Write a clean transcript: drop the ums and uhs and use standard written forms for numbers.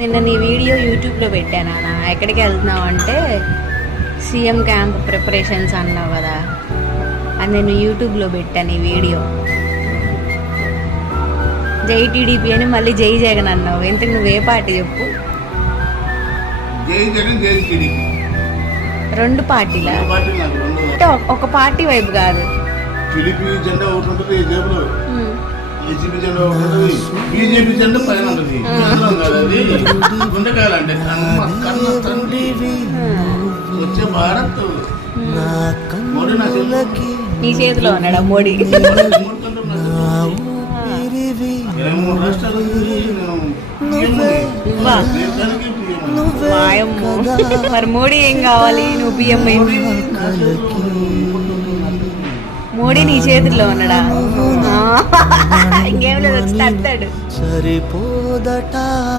నిన్న నీ వీడియో యూట్యూబ్లో పెట్టాను అన్న. ఎక్కడికి వెళ్తున్నావు అంటే సీఎం క్యాంప్ ప్రిపరేషన్స్ అన్నావు కదా, అది నేను యూట్యూబ్లో పెట్టాను ఈ వీడియో. జై టీడీపీ అని మళ్ళీ జై జగన్ అన్నావు. ఇంతకు నువ్వే పార్టీ చెప్పు. జై జగన్ జై టీడీపీ రెండు పార్టీలా? అంటే ఒక పార్టీ వైపు కాదు. టీడీపీ జెండా ఒకటి ఉంటుంది ఈ జేబులో, ఏసీపీ జెండా ఒకటి ఉంటుంది, బీజేపీ జెండా పైన ఉంటుంది. అది గుండెకాయాలంటే కన్న తండ్రి వచ్చే భారత్. మోడీ నా చేతిలోకి, నీ చేతిలో ఉన్నాడా మోడీ? 23 రాష్ట్రాలు మరి మోడీ ఏం కావాలి? నువ్వు పిఎం మోడీ నీ చేతుల్లో ఉన్నాడా? ఇంకేం లేదు, వచ్చి తడతాడు. సరిపోదట.